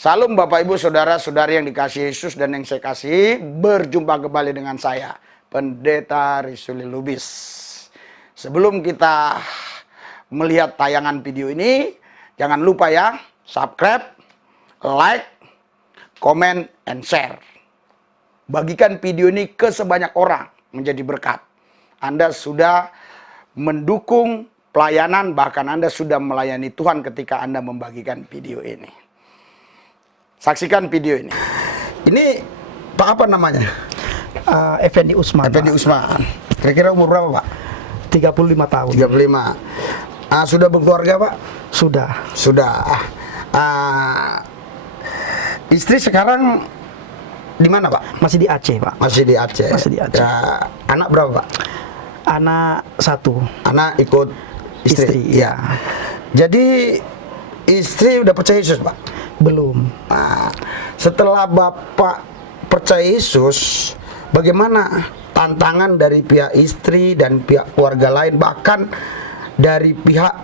Salam Bapak Ibu Saudara-saudari yang dikasihi Yesus dan yang saya kasihi. Berjumpa kembali dengan saya, Pendeta Rizuli Lubis. Sebelum kita melihat tayangan video ini, jangan lupa ya, subscribe, like, comment, and share. Bagikan video ini ke sebanyak orang menjadi berkat. Anda sudah mendukung pelayanan, bahkan Anda sudah melayani Tuhan ketika Anda membagikan video ini. Saksikan video ini. Ini Pak apa namanya? Effendi Usman. Effendi Usman. Kira-kira umur berapa, Pak? 35 tahun. 35. Sudah berkeluarga, Pak? Sudah. Istri sekarang di mana, Pak? Masih di Aceh, Pak. Masih di Aceh. Masih di Aceh. Anak berapa, Pak? Anak 1. Anak ikut istri. Ya. Jadi istri udah percaya Yesus, Pak? Belum. Setelah Bapak percaya Yesus, bagaimana tantangan dari pihak istri dan pihak keluarga lain, bahkan dari pihak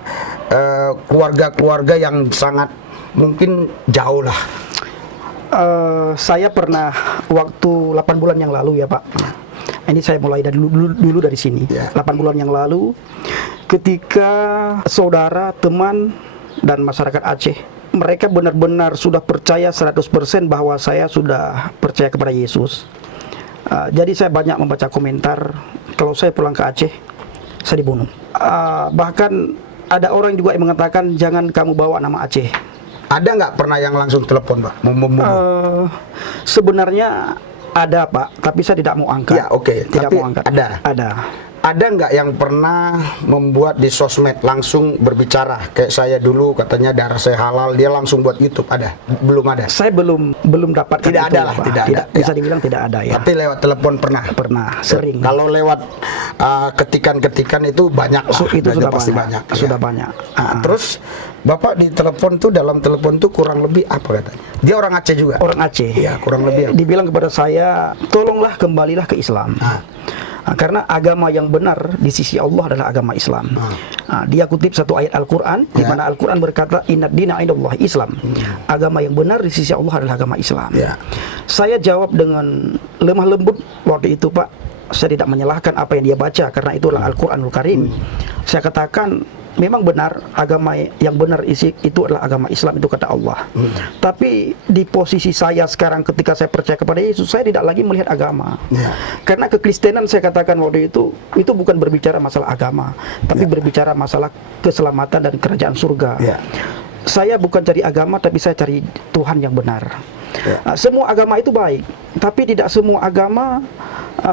keluarga-keluarga yang sangat mungkin jauh lah? Saya pernah waktu 8 bulan yang lalu ya, Pak. Ini saya mulai dari dulu dari sini. 8 bulan yang lalu, ketika saudara, teman, dan masyarakat Aceh, mereka benar-benar sudah percaya 100% bahwa saya sudah percaya kepada Yesus. Jadi saya banyak membaca komentar, kalau saya pulang ke Aceh, saya dibunuh. Bahkan ada orang juga yang mengatakan, jangan kamu bawa nama Aceh. Ada nggak pernah yang langsung telepon, Pak, membunuh? Sebenarnya ada, Pak, tapi saya tidak mau angkat. Ya, oke. Tidak Tapi mau angkat. Ada. Ada nggak yang pernah membuat di sosmed langsung berbicara kayak saya dulu, katanya darah saya halal, dia langsung buat YouTube? Ada? Belum ada. Saya belum dapat. Tidak ada lah, tidak ada. Bisa dibilang tidak ada ya. Tapi lewat telepon pernah. Pernah, sering. Kalau lewat ketikan-ketikan itu banyak lah. Itu sudah pasti banyak. Sudah banyak. Terus Bapak di telepon tuh, dalam telepon tuh kurang lebih apa katanya? Dia orang Aceh juga. Orang Aceh. Iya, kurang lebih. Dibilang kepada saya, tolonglah kembalilah ke Islam. Karena agama yang benar di sisi Allah adalah agama Islam. Dia kutip satu ayat Al-Quran, di mana Al-Quran berkata, Inna dina indallahi Islam. Agama yang benar di sisi Allah adalah agama Islam. Saya jawab dengan lemah lembut waktu itu, Pak. Saya tidak menyalahkan apa yang dia baca, karena itulah Al-Quranul Karim. Saya katakan, memang benar, agama yang benar itu adalah agama Islam, itu kata Allah. Tapi di posisi saya sekarang ketika saya percaya kepada Yesus, saya tidak lagi melihat agama. Karena kekristenan, saya katakan waktu itu bukan berbicara masalah agama, tapi berbicara masalah keselamatan dan kerajaan surga. Saya bukan cari agama, tapi saya cari Tuhan yang benar. Semua agama itu baik, tapi tidak semua agama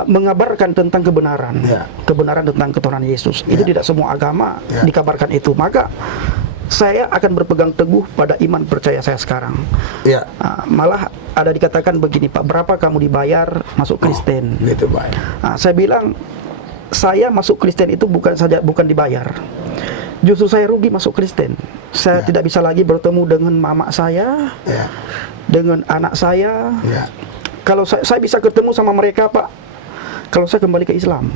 mengabarkan tentang kebenaran, kebenaran tentang ketuhanan Yesus. Itu tidak semua agama dikabarkan itu. Maka saya akan berpegang teguh pada iman percaya saya sekarang. Malah ada dikatakan begini, Pak, berapa kamu dibayar masuk Kristen? Gitu, Pak. Saya bilang, saya masuk Kristen itu bukan dibayar. Justru saya rugi masuk Kristen. Saya tidak bisa lagi bertemu dengan mama saya, dengan anak saya. Kalau saya bisa ketemu sama mereka, Pak, kalau saya kembali ke Islam.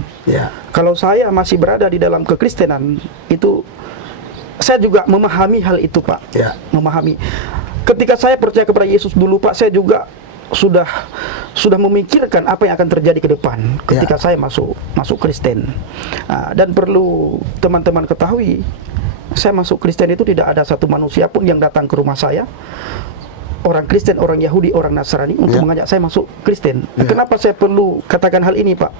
Kalau saya masih berada di dalam kekristenan, itu saya juga memahami hal itu, Pak. Memahami. Ketika saya percaya kepada Yesus dulu, Pak, saya juga sudah memikirkan apa yang akan terjadi ke depan ketika saya masuk Kristen. Dan perlu teman-teman ketahui, saya masuk Kristen itu tidak ada satu manusia pun yang datang ke rumah saya, orang Kristen, orang Yahudi, orang Nasrani, untuk mengajak saya masuk Kristen. Kenapa saya perlu katakan hal ini, Pak?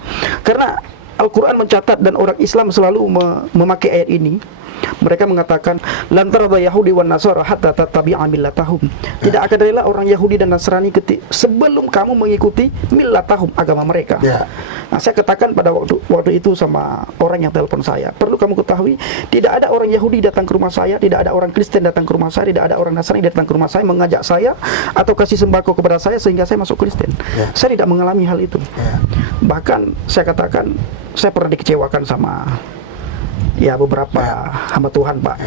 Karena Al-Quran mencatat dan orang Islam selalu memakai ayat ini. Mereka mengatakan, lan tarda Yahudi wan Nasara hatta tattabi'a millatahum. Tidak akan rela orang Yahudi dan Nasrani sebelum kamu mengikuti millatahum, agama mereka. Nah, saya katakan pada waktu itu sama orang yang telepon saya, perlu kamu ketahui, tidak ada orang Yahudi datang ke rumah saya, tidak ada orang Kristen datang ke rumah saya, tidak ada orang Nasrani datang ke rumah saya mengajak saya atau kasih sembako kepada saya sehingga saya masuk Kristen. Saya tidak mengalami hal itu. Bahkan saya katakan, saya pernah dikecewakan sama beberapa hamba Tuhan, Pak.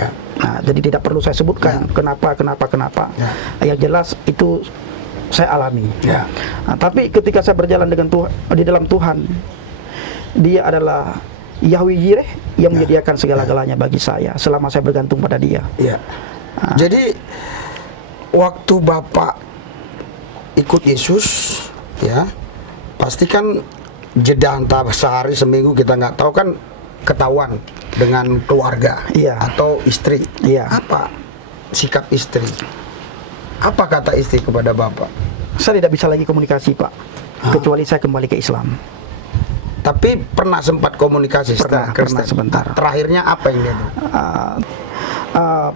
Nah, jadi tidak perlu saya sebutkan kenapa. Yang jelas itu saya alami. Nah, tapi ketika saya berjalan dengan Tuhan, di dalam Tuhan, Dia adalah Yahweh Yireh yang menyediakan segala-galanya bagi saya selama saya bergantung pada Dia. Jadi waktu Bapak ikut Yesus, ya, pasti kan jeda antara sehari seminggu kita nggak tahu kan ketahuan dengan keluarga Iya. atau istri. Iya. Apa sikap istri? Apa kata istri kepada Bapak? Saya tidak bisa lagi komunikasi, Pak, kecuali saya kembali ke Islam. Tapi pernah sempat komunikasi setelah Pernah Kristen? sebentar. Terakhirnya apa yang dia tuh?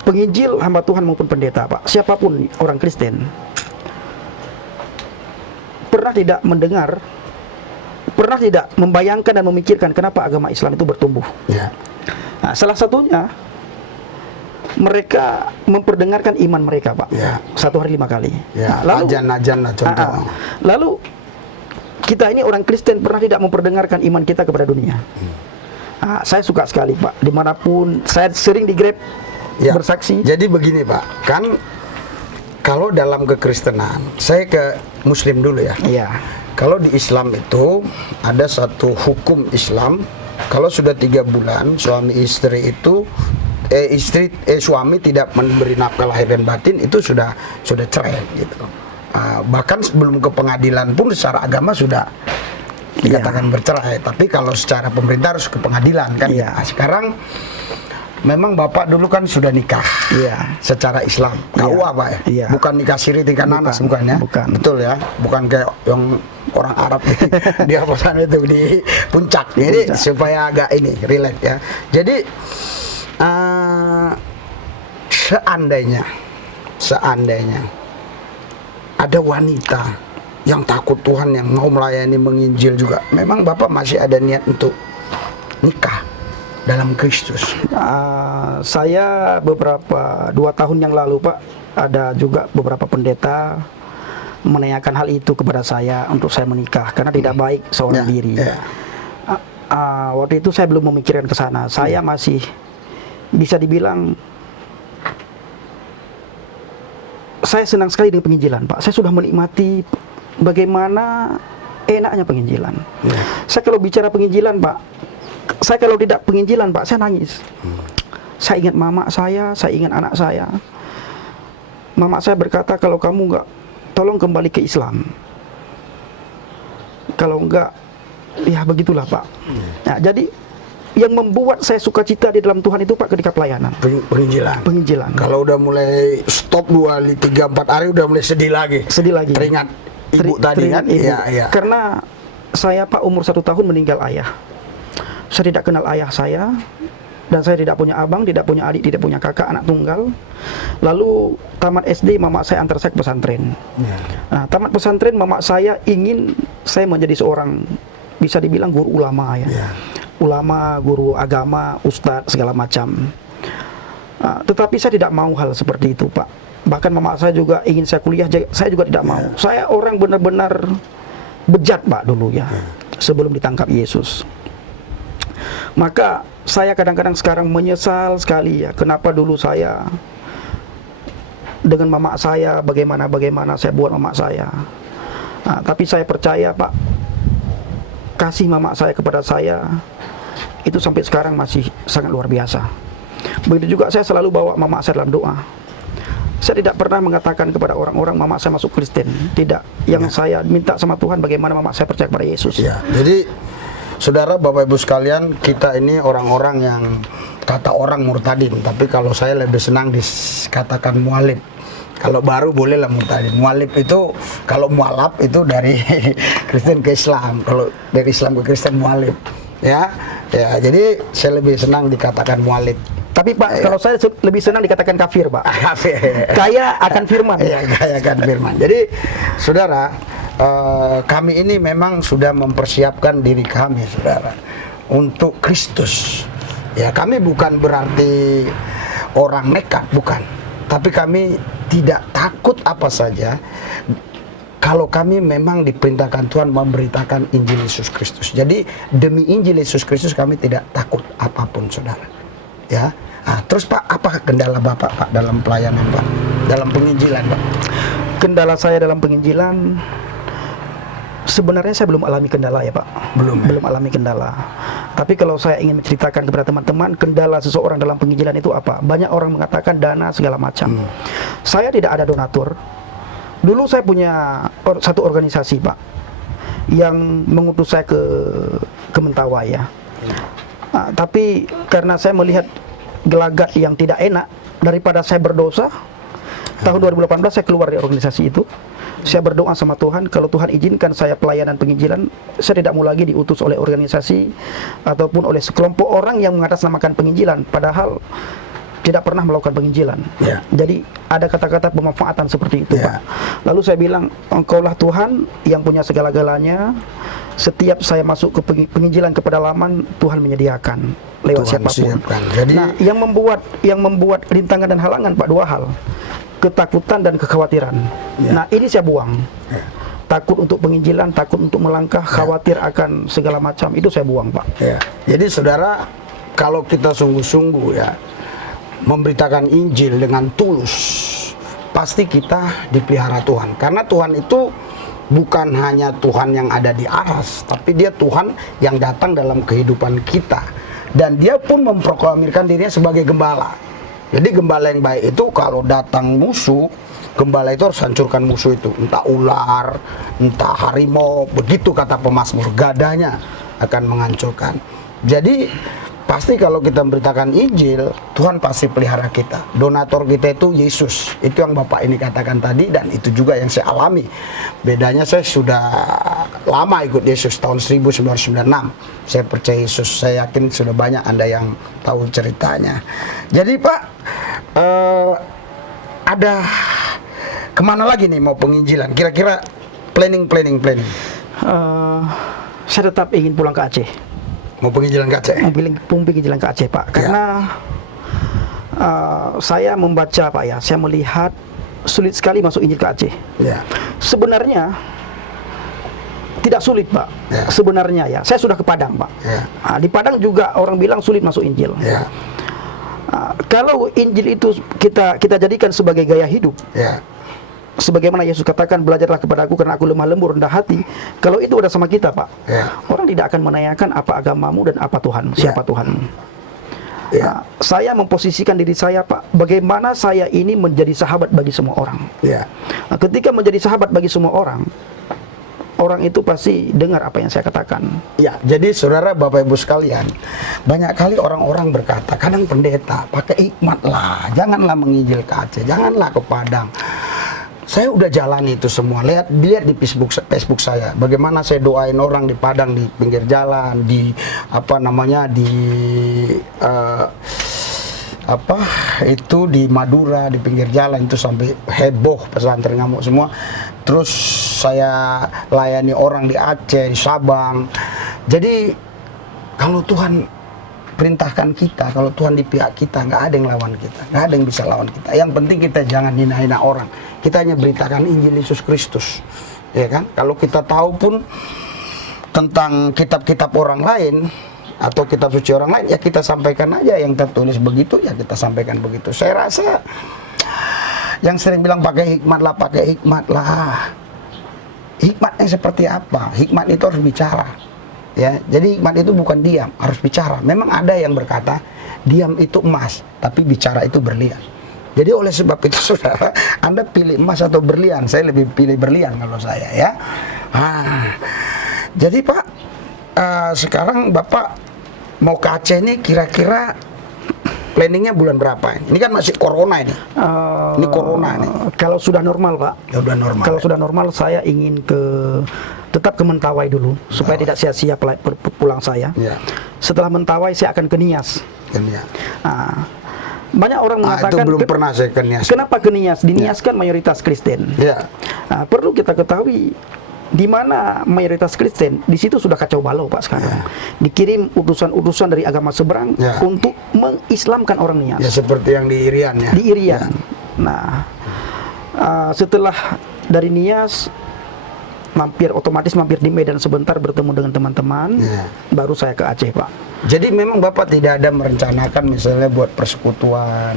Penginjil, hamba Tuhan maupun pendeta, Pak, siapapun orang Kristen, pernah tidak mendengar, pernah tidak membayangkan dan memikirkan kenapa agama Islam itu bertumbuh. Ya. Nah, salah satunya mereka memperdengarkan iman mereka, Pak. Ya. 1 hari 5 kali. Ya, Nah, ajan-ajan lah contoh. lalu kita ini orang Kristen pernah tidak memperdengarkan iman kita kepada dunia. Nah, saya suka sekali, Pak, dimanapun saya sering di Grab Ya. bersaksi. Jadi begini, Pak, kan kalau dalam kekristenan, saya ke Muslim dulu ya. Iya. Kalau di Islam itu ada satu hukum Islam, kalau sudah 3 bulan suami istri itu suami tidak memberi nafkah lahir dan batin, itu sudah cerai gitu. Bahkan sebelum ke pengadilan pun secara agama sudah dikatakan bercerai. Tapi kalau secara pemerintah harus ke pengadilan kan. Iya. Nah, sekarang memang Bapak dulu kan sudah nikah. Iya. Secara Islam, KUA Pak ya. Iya. Bukan nikah siri tingkat nanas bukan ya. Bukan. Betul ya. Bukan kayak yang orang Arab di apa sana itu di puncak. Jadi supaya agak ini relate ya. Jadi seandainya ada wanita yang takut Tuhan, yang mau melayani menginjil juga, memang Bapak masih ada niat untuk nikah dalam Kristus? Saya beberapa 2 tahun yang lalu, Pak, ada juga beberapa pendeta menanyakan hal itu kepada saya untuk saya menikah karena tidak baik seorang diri. Waktu itu saya belum memikirkan ke sana. Saya masih bisa dibilang saya senang sekali dengan penginjilan, Pak. Saya sudah menikmati bagaimana enaknya penginjilan. Saya kalau bicara penginjilan, Pak, saya kalau tidak penginjilan, Pak, saya nangis. Saya ingat mama saya ingat anak saya. Mama saya berkata, kalau kamu enggak, tolong kembali ke Islam. Kalau enggak, ya begitulah, Pak. Nah, jadi yang membuat saya sukacita di dalam Tuhan itu, Pak, ketika pelayanan. Penginjilan. Kalau udah mulai stop 2, 3, 4 hari udah mulai sedih lagi. Teringat ibu tadi kan? Iya. Karena saya, Pak, umur 1 tahun meninggal ayah. Saya tidak kenal ayah saya, dan saya tidak punya abang, tidak punya adik, tidak punya kakak, anak tunggal. Lalu tamat SD, mama saya antar saya ke pesantren. Nah, tamat pesantren, mama saya ingin saya menjadi seorang, bisa dibilang guru ulama ya. Ulama, guru agama, ustadz, segala macam. Tetapi saya tidak mau hal seperti itu, Pak. Bahkan mama saya juga ingin saya kuliah, saya juga tidak mau. Saya orang benar-benar bejat, Pak, dulu ya, sebelum ditangkap Yesus. Maka saya kadang-kadang sekarang menyesal sekali ya, kenapa dulu saya dengan mama saya, bagaimana saya buat mama saya. Tapi saya percaya, Pak, kasih mama saya kepada saya itu sampai sekarang masih sangat luar biasa. Begitu juga saya selalu bawa mama saya dalam doa. Saya tidak pernah mengatakan kepada orang-orang mama saya masuk Kristen. Tidak. Yang saya minta sama Tuhan bagaimana mama saya percaya kepada Yesus. Ya. Jadi saudara, Bapak Ibu sekalian, kita ini orang-orang yang kata orang murtadin, tapi kalau saya lebih senang dikatakan mualib. Kalau baru bolehlah murtadin. Mualib itu, kalau mualaf itu dari Kristen ke Islam, kalau dari Islam ke Kristen mualib. Ya, jadi saya lebih senang dikatakan mualib. Tapi Pak, kalau saya lebih senang dikatakan kafir, Pak. Kaya akan firman. Iya, kaya akan firman. Jadi, saudara, kami ini memang sudah mempersiapkan diri kami, saudara, untuk Kristus. Ya, kami bukan berarti orang nekat, bukan. Tapi kami tidak takut apa saja kalau kami memang diperintahkan Tuhan memberitakan Injil Yesus Kristus. Jadi demi Injil Yesus Kristus kami tidak takut apapun, saudara. Ya. Terus Pak, apa kendala Bapak, Pak, dalam pelayanan, Pak? Dalam penginjilan, Pak? Kendala saya dalam penginjilan, sebenarnya saya belum alami kendala ya, Pak. Belum alami kendala. Tapi kalau saya ingin menceritakan kepada teman-teman, kendala seseorang dalam penginjilan itu apa? Banyak orang mengatakan dana segala macam. Saya tidak ada donatur. Dulu saya punya satu organisasi, Pak, yang mengutus saya ke Mentawai ya. Nah, tapi karena saya melihat gelagat yang tidak enak, daripada saya berdosa, tahun 2018 saya keluar dari organisasi itu. Saya berdoa sama Tuhan, kalau Tuhan izinkan saya pelayanan penginjilan, saya tidak mau lagi diutus oleh organisasi ataupun oleh sekelompok orang yang mengatasnamakan penginjilan, padahal tidak pernah melakukan penginjilan. Jadi ada kata-kata pemanfaatan seperti itu, Pak. Lalu saya bilang, Engkaulah Tuhan yang punya segala-galanya. Setiap saya masuk ke penginjilan ke pedalaman, Tuhan menyediakan lewat Tuhan siapapun. Jadi, nah, yang membuat rintangan dan halangan, Pak, dua hal. Ketakutan dan kekhawatiran. Nah, ini saya buang. Takut untuk penginjilan, takut untuk melangkah, khawatir akan segala macam, itu saya buang, Pak. Jadi saudara, kalau kita sungguh-sungguh ya memberitakan Injil dengan tulus, pasti kita dipelihara Tuhan. Karena Tuhan itu bukan hanya Tuhan yang ada di aras, tapi dia Tuhan yang datang dalam kehidupan kita. Dan dia pun memproklamirkan dirinya sebagai gembala. Jadi gembala yang baik itu kalau datang musuh, gembala itu harus hancurkan musuh itu. Entah ular, entah harimau, begitu kata pemazmur, gadanya akan menghancurkan. Jadi pasti kalau kita memberitakan Injil, Tuhan pasti pelihara kita. Donator kita itu Yesus. Itu yang Bapak ini katakan tadi, dan itu juga yang saya alami. Bedanya saya sudah lama ikut Yesus, tahun 1996. Saya percaya Yesus, saya yakin sudah banyak Anda yang tahu ceritanya. Jadi Pak, ada kemana lagi nih mau penginjilan? Kira-kira planning. Saya tetap ingin pulang ke Aceh. Mau penginjilan ke Aceh? Mau penginjilan ke Aceh, Pak. Karena saya membaca, Pak ya, saya melihat sulit sekali masuk Injil ke Aceh. Sebenarnya tidak sulit, Pak. Sebenarnya ya, saya sudah ke Padang, Pak. Nah, di Padang juga orang bilang sulit masuk Injil. Kalau Injil itu kita jadikan sebagai gaya hidup, sebagaimana Yesus katakan, belajarlah kepadaku karena aku lemah lembut rendah hati. Kalau itu ada sama kita, Pak, orang tidak akan menanyakan apa agamamu dan apa Tuhanmu, siapa Tuhanmu. Nah, saya memposisikan diri saya, Pak, bagaimana saya ini menjadi sahabat bagi semua orang. Nah, ketika menjadi sahabat bagi semua orang, orang itu pasti dengar apa yang saya katakan. Jadi saudara, Bapak Ibu sekalian, banyak kali orang-orang berkata, kadang pendeta, pakai hikmat lah, janganlah menginjil ke Aceh, janganlah ke Padang. Saya udah jalan itu semua. Lihat di Facebook saya, bagaimana saya doain orang di Padang, di pinggir jalan, di di Madura, di pinggir jalan itu sampai heboh, pesantren ngamuk semua. Terus saya layani orang di Aceh, di Sabang. Jadi kalau Tuhan perintahkan kita, kalau Tuhan di pihak kita, nggak ada yang lawan kita, nggak ada yang bisa lawan kita. Yang penting kita jangan hina-hina orang. Kita hanya beritakan Injil Yesus Kristus, ya kan? Kalau kita tahu pun tentang kitab-kitab orang lain atau kitab suci orang lain, ya kita sampaikan aja yang tertulis begitu, ya kita sampaikan begitu. Saya rasa yang sering bilang pakai hikmat lah. Hikmatnya seperti apa? Hikmat itu harus bicara. Ya, jadi hikmat itu bukan diam, harus bicara. Memang ada yang berkata diam itu emas, tapi bicara itu berlian. Jadi oleh sebab itu saudara, Anda pilih emas atau berlian? Saya lebih pilih berlian kalau saya, ya. Jadi Pak, sekarang Bapak mau ke Aceh ini kira-kira planningnya bulan berapa? Ini kan masih corona ini. Ini corona nih. Kalau sudah normal, Pak. Udah normal. Kalau sudah normal, saya ingin tetap ke Mentawai dulu supaya tidak sia-sia pulang saya. Setelah Mentawai saya akan ke Nias. Banyak orang mengatakan itu belum pernah saya ke Nias. Kenapa ke Nias? Di Nias kan mayoritas Kristen. Perlu kita ketahui di mana mayoritas Kristen, di situ sudah kacau balau, Pak, sekarang. Dikirim utusan-utusan dari agama seberang untuk mengislamkan orang Nias. Ya, seperti yang di Irian ya. Di Irian. Nah, setelah dari Nias otomatis mampir di Medan sebentar bertemu dengan teman-teman, baru saya ke Aceh, Pak. Jadi memang Bapak tidak ada merencanakan misalnya buat persekutuan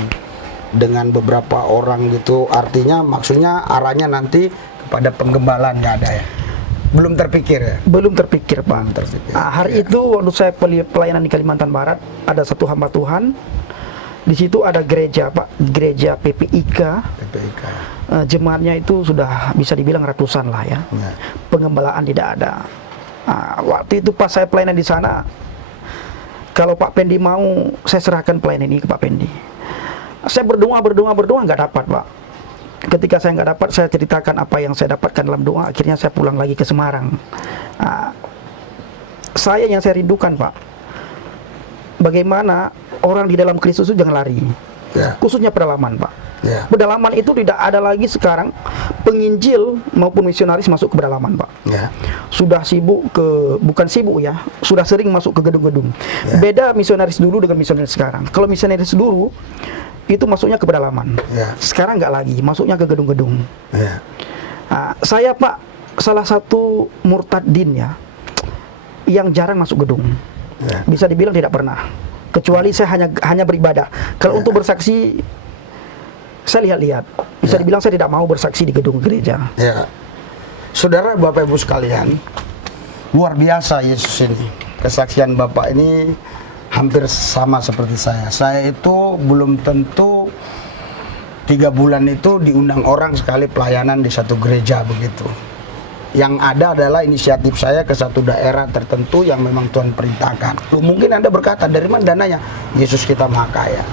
dengan beberapa orang gitu, artinya maksudnya arahnya nanti kepada penggembalaan, nggak ada ya? Belum terpikir ya? Belum terpikir, Pak. Belum terpikir. Hari itu waktu saya pelayanan di Kalimantan Barat, ada satu hamba Tuhan. Di situ ada gereja, Pak, gereja PPIK. PPIK. Jemaatnya itu sudah bisa dibilang ratusan lah ya. Pengembalaan tidak ada. Waktu itu pas saya pelayanan di sana, kalau Pak Pendi mau, saya serahkan pelayanan ini ke Pak Pendi. Saya berdoa nggak dapat, Pak. Ketika saya nggak dapat, saya ceritakan apa yang saya dapatkan dalam doa. Akhirnya saya pulang lagi ke Semarang. Yang saya rindukan, Pak, bagaimana orang di dalam Kristus itu jangan lari, khususnya pedalaman, Pak. Pedalaman itu tidak ada lagi sekarang penginjil maupun misionaris masuk ke pedalaman, Pak. Sudah sibuk bukan sibuk ya, sudah sering masuk ke gedung-gedung. Beda misionaris dulu dengan misionaris sekarang. Kalau misionaris dulu itu masuknya ke pedalaman. Sekarang nggak lagi, masuknya ke gedung-gedung. Saya, Pak, salah satu murtadin ya, yang jarang masuk gedung. Bisa dibilang tidak pernah. Kecuali saya hanya beribadah. Kalau untuk bersaksi, saya lihat-lihat. Bisa dibilang saya tidak mau bersaksi di gedung gereja. Saudara, Bapak Ibu sekalian, luar biasa Yesus ini. Kesaksian Bapak ini hampir sama seperti saya. Saya itu belum tentu 3 bulan itu diundang orang sekali pelayanan di satu gereja begitu. Yang ada adalah inisiatif saya ke satu daerah tertentu yang memang Tuhan perintahkan. Mungkin Anda berkata, dari mana dananya? Yesus kita Maha Kaya.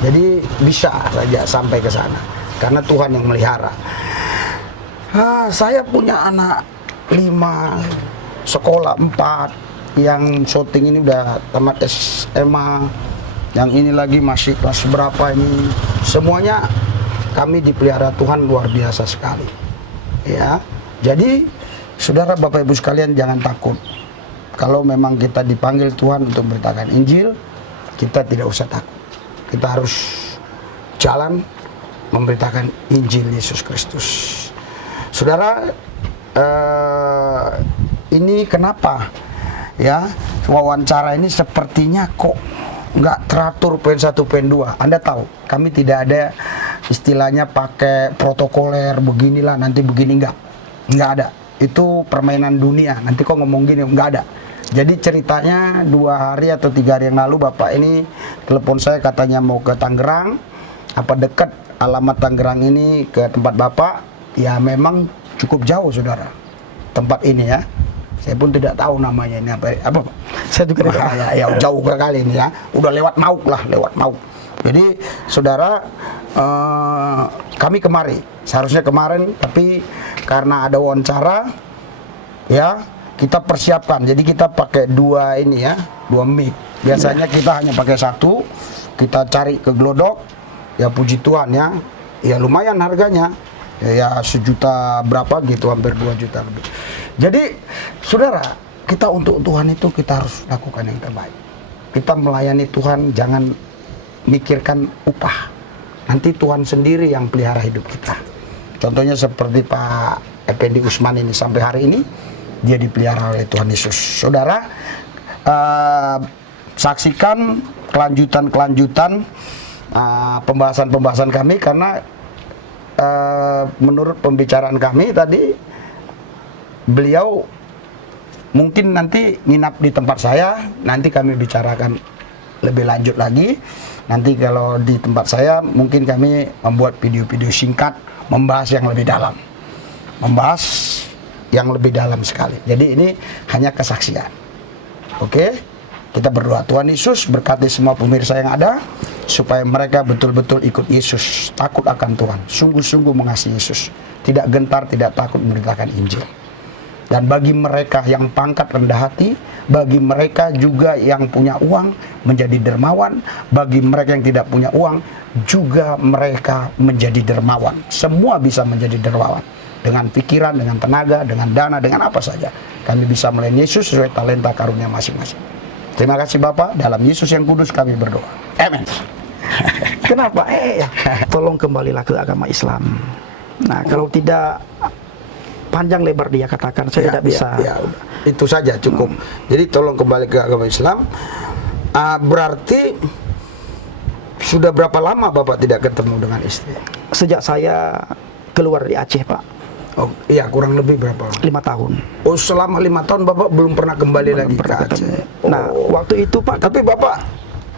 Jadi bisa saja sampai ke sana karena Tuhan yang melihara. Saya punya anak 5, sekolah 4, yang syuting ini udah tamat SMA, yang ini lagi masih kelas berapa ini. Semuanya kami dipelihara Tuhan luar biasa sekali. Ya, jadi saudara, Bapak Ibu sekalian, jangan takut. Kalau memang kita dipanggil Tuhan untuk beritakan Injil, kita tidak usah takut. Kita harus jalan memberitakan Injil Yesus Kristus. Saudara, ini kenapa ya wawancara ini sepertinya kok nggak teratur poin 1 poin 2. Anda tahu, kami tidak ada istilahnya pakai protokoler beginilah nanti begini, nggak ada. Itu permainan dunia. Nanti kok ngomong gini, nggak ada. Jadi ceritanya 2 hari atau 3 hari yang lalu Bapak ini telepon saya, katanya mau ke Tangerang. Apa dekat alamat Tangerang ini ke tempat Bapak? Ya memang cukup jauh, saudara, tempat ini ya. Saya pun tidak tahu namanya ini apa Pak? Saya juga tidak tahu. Ya jauh kali ini ya. Udah lewat Mauk lah, lewat Mauk. Jadi saudara, kami kemari. Seharusnya kemarin, tapi karena ada wawancara, ya kita persiapkan. Jadi kita pakai 2 ini ya, 2 mic. Biasanya kita hanya pakai 1. Kita cari ke Glodok. Ya puji Tuhan ya. Ya lumayan harganya. Ya 1 juta berapa gitu, hampir 2 juta lebih. Jadi saudara, kita untuk Tuhan itu kita harus lakukan yang terbaik. Kita melayani Tuhan, jangan mikirkan upah. Nanti Tuhan sendiri yang pelihara hidup kita. Contohnya seperti Pak Effendi Usman ini, sampai hari ini dia dipelihara oleh Tuhan Yesus. Saudara, saksikan kelanjutan pembahasan kami, karena menurut pembicaraan kami tadi, beliau mungkin nanti nginap di tempat saya. Nanti kami bicarakan lebih lanjut lagi. Nanti kalau di tempat saya mungkin kami membuat video-video singkat membahas yang lebih dalam. Membahas yang lebih dalam sekali. Jadi ini hanya kesaksian. Oke? Kita berdoa, Tuhan Yesus berkati semua pemirsa yang ada, supaya mereka betul-betul ikut Yesus, takut akan Tuhan, sungguh-sungguh mengasihi Yesus, tidak gentar, tidak takut memberitakan Injil. Dan bagi mereka yang pangkat rendah hati, bagi mereka juga yang punya uang menjadi dermawan, bagi mereka yang tidak punya uang juga mereka menjadi dermawan. Semua bisa menjadi dermawan dengan pikiran, dengan tenaga, dengan dana, dengan apa saja. Kami bisa melayani Yesus sesuai talenta karunia masing-masing. Terima kasih Bapak, dalam Yesus yang kudus kami berdoa. Amin. Kenapa? Tolong kembalilah ke agama Islam. Nah, kalau tidak, panjang lebar dia katakan, saya tidak bisa. Ya, itu saja cukup. Jadi tolong kembali ke agama Islam. Berarti sudah berapa lama Bapak tidak ketemu dengan istri? Sejak saya keluar dari Aceh, Pak. Oh, iya, kurang lebih berapa? 5 tahun. Oh, selama 5 tahun Bapak belum pernah kembali Belum lagi ke pernah Aceh. ketemu. Nah, waktu itu Pak, Tapi Bapak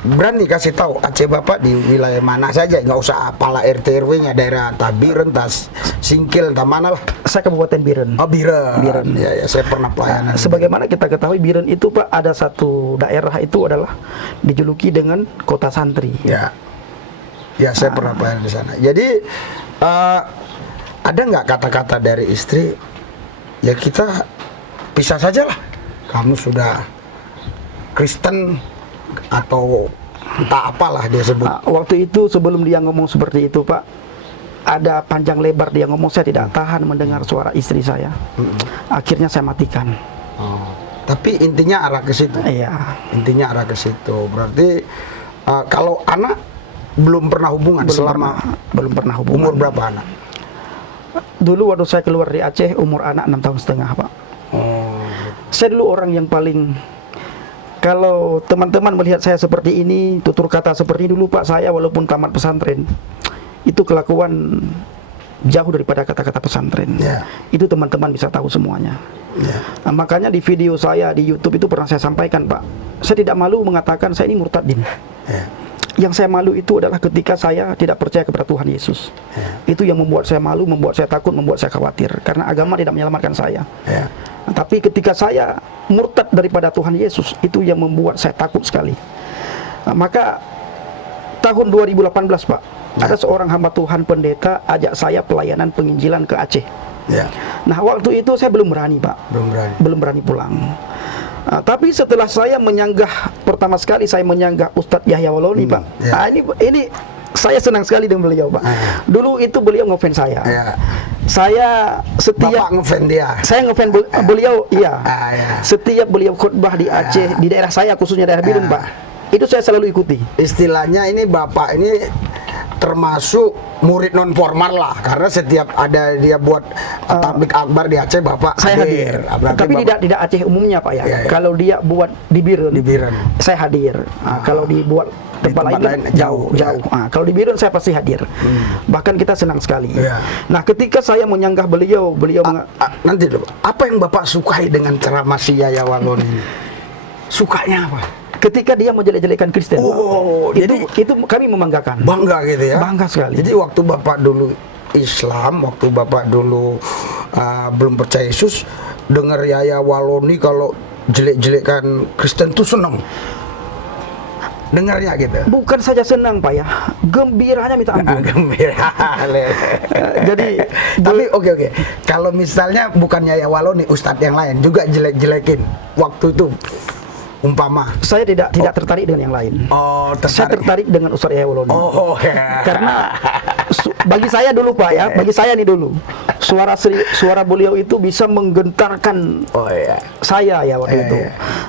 berani kasih tahu Aceh Bapak di wilayah mana saja, nggak usah apalah RT RW-nya, daerah Tabiren, Tas Singkil, entah mana lah. saya Kabupaten Biren. Oh, Biren. Biren. Ya, saya pernah pelayanan. Sebagaimana kita ketahui, Biren itu Pak, ada satu daerah itu adalah dijuluki dengan kota santri. Ya, ya saya pernah pelayanan di sana. Jadi ada nggak kata-kata dari istri, ya kita pisah saja lah. Kamu sudah Kristen atau entah apalah dia sebut. Waktu itu sebelum dia ngomong seperti itu Pak, ada panjang lebar dia ngomong, saya tidak tahan mendengar suara istri saya. Akhirnya saya matikan. Oh, tapi intinya arah ke situ. Iya. Intinya arah ke situ. Berarti kalau anak belum pernah hubungan belum pernah hubungan. umur berapa anak? Dulu waktu saya keluar di Aceh, umur anak 6 tahun setengah Pak. Oh, Saya dulu orang yang paling, kalau teman-teman melihat saya seperti ini, tutur kata seperti dulu Pak, saya walaupun tamat pesantren, itu kelakuan jauh daripada kata-kata pesantren. Ya. Itu teman-teman bisa tahu semuanya. ya. Nah, makanya di video saya di YouTube itu pernah saya sampaikan Pak, saya tidak malu mengatakan saya ini murtadin. Ya. Yang saya malu itu adalah ketika saya tidak percaya kepada Tuhan Yesus. Itu yang membuat saya malu, membuat saya takut, membuat saya khawatir, karena agama tidak menyelamatkan saya. Ya. Nah, tapi ketika saya murtad daripada Tuhan Yesus, itu yang membuat saya takut sekali. Nah, maka tahun 2018 Pak, ada seorang hamba Tuhan pendeta ajak saya pelayanan penginjilan ke Aceh. Ya. Nah, waktu itu saya belum berani Pak, belum berani pulang. Tapi setelah saya menyanggah, pertama sekali saya menyanggah Ustadz Yahya Waloni Pak. Ya. Ini saya senang sekali dengan beliau Pak. Dulu itu beliau ngefans saya. Ya. Saya setiap Bapak ngefans dia. Saya ngefans beliau, iya. Ya. Setiap beliau khutbah di Aceh, di daerah saya khususnya daerah Biren Pak, itu saya selalu ikuti. Istilahnya ini Bapak ini termasuk murid non formal lah, karena setiap ada dia buat tablik akbar di Aceh Bapak Saya hadir. Tapi Bapak, tidak Aceh umumnya Pak ya. Ya. Kalau dia buat di Biren, saya hadir. Kalau dibuat tempat lain kan jauh. Kalau di Biren saya pasti hadir. Bahkan kita senang sekali. Ya. Nah, ketika saya menyanggah beliau nanti dulu, apa yang Bapak sukai dengan ceramah si Yahya Waloni? Sukanya apa? ketika dia menjelek-jelekan Kristen. Oh, itu kami membanggakan. Bangga gitu ya. Bangga sekali. Jadi waktu Bapak dulu Islam, waktu Bapak dulu belum percaya Yesus, dengar Yahya Waloni kalau jelek-jelekan Kristen tuh seneng. Dengarnya gitu. Bukan saja senang Pak ya, gembiranya minta ampun. Gembira. Jadi tapi oke. Kalau misalnya bukan Yahya Waloni, ustadz yang lain juga jelek-jelekin waktu itu, umpama saya tidak tertarik dengan yang lain. Oh, saya tertarik dengan Ustadz Yahya Waloni. Oh, ya. Karena bagi saya dulu Pak ya, bagi saya nih dulu, suara beliau itu bisa menggentarkan saya ya waktu itu.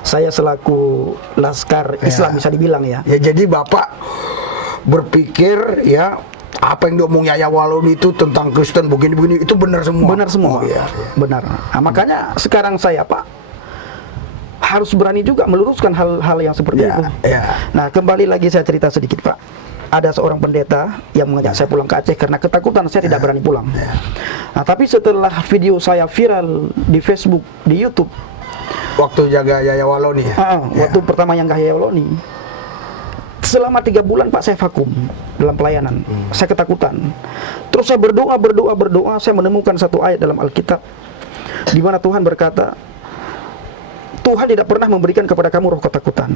Saya selaku laskar Islam bisa dibilang ya. Ya jadi Bapak berpikir ya apa yang diomong Yahya Waloni itu tentang Kristen begini-begini itu benar semua. Benar semua. Oh, iya. Benar. Nah, makanya sekarang saya Pak harus berani juga meluruskan hal-hal yang seperti itu. Nah, kembali lagi saya cerita sedikit Pak. Ada seorang pendeta yang mengajak saya pulang ke Aceh karena ketakutan saya tidak berani pulang. Nah, tapi setelah video saya viral di Facebook, di YouTube, waktu jaga Yahya Waloni waktu pertama yang Yahya Waloni, selama 3 bulan Pak saya vakum dalam pelayanan. Saya ketakutan. Terus saya berdoa, saya menemukan satu ayat dalam Alkitab di mana Tuhan berkata, Tuhan tidak pernah memberikan kepada kamu roh ketakutan,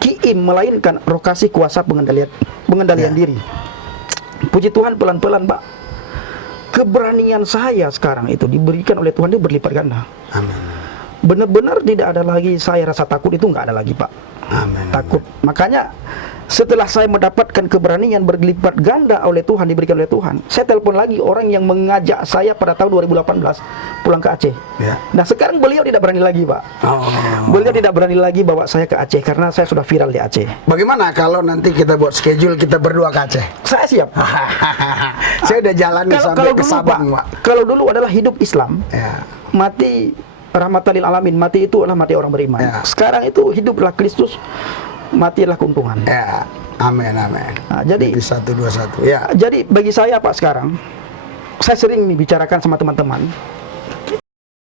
kiim, melainkan roh kasih, kuasa, pengendalian diri. Puji Tuhan, pelan-pelan Pak, keberanian saya sekarang itu diberikan oleh Tuhan itu berlipat ganda. Amin. Benar-benar tidak ada lagi saya rasa takut, itu nggak ada lagi Pak. Amin. Takut. Makanya setelah saya mendapatkan keberanian berlipat ganda oleh Tuhan, diberikan oleh Tuhan, saya telepon lagi orang yang mengajak saya pada tahun 2018 pulang ke Aceh. Nah, sekarang beliau tidak berani lagi Pak. Beliau tidak berani lagi bawa saya ke Aceh karena saya sudah viral di Aceh. Bagaimana kalau nanti kita buat schedule kita berdua ke Aceh? Saya siap. Saya udah jalan sampai ke Sabang Pak. Kalau dulu adalah hidup Islam, mati rahmatan lil alamin, mati itu adalah mati orang beriman. Sekarang itu hiduplah Kristus, matilah keuntungan. Amin. Nah, jadi 121. Jadi bagi saya Pak sekarang, saya sering nih bicarakan sama teman-teman,